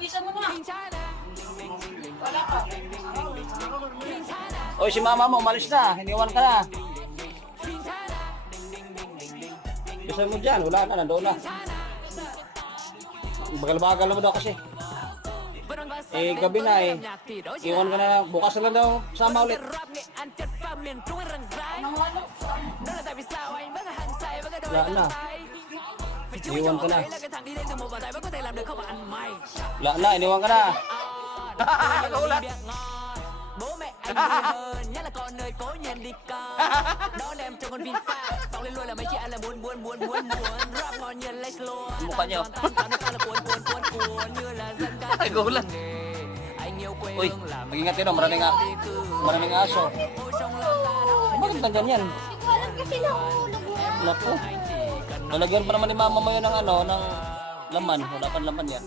Bisa mo na. Wala ka. Oy, si mama mo, malis na. Iniwan ka na. Bisa mo dyan, wala na, nandoon na. Bagal-bagal mo daw kasi. Eh, gabi na eh. Iwan ka na lang. Bukas na lang daw. Sama ulit. Wala na. Iwan ka na. Wala na, iniwan ka na. Ulat. Bố mẹ anh vui hơn, nhớ là con ơi cố nhìn đi con. Đón em cho con VinFast, phóng lên luôn là mấy chị anh là muốn. Rap ngon như lấy luôn. Mukha niyo. Là cuốn như là dân ca. Ay, gulat. Anh yêu quê Uy, hương là mag-ingat yun, maraming aso. Bakit ba ganyan? Ikaw kasi Naku. Nalagyan pa naman ni mama mo yun ng ano, ng laman. Wala pang laman yan.